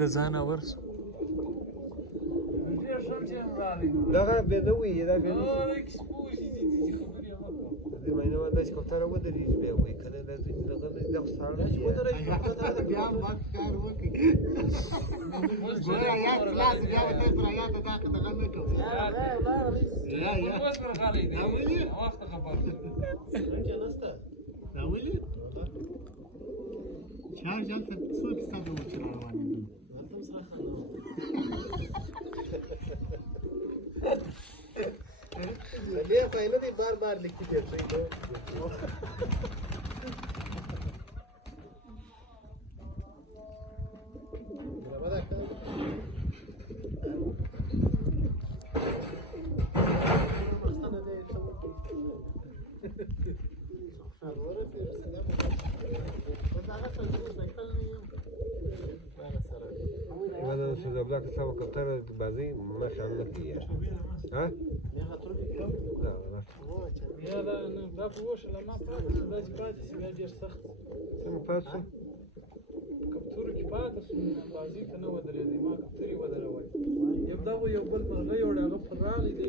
د ځانه ورسو دغه به نه وي دا به د مینه باندې چې کوتره ودرېږي بیا وایي که نه دا ځینې دغه نه دا خو ساړه دي بیا هم باید کار وکړي ګوره یاد خلاص بیا به ته پر یاده دغه نه کوو دا ولې چارج هلته څو فیصده و چې را روانېدل بیا خو یې نه دی بار بار لیکي دی Să blacă sau căptarea de bazei, mă așa nu fie. Ha? Da, da. یا دا نه دا په وښه له ما پاتې شو داسې پاتې شي بیا ډېر سخت څنګه پاتې شو؟ کپتورو کې پاتې شو بازۍ ته نه ودرېدی ما کپتورې ودرولې یو دغه یو بل مرغۍ وړ هغه پر راغی دی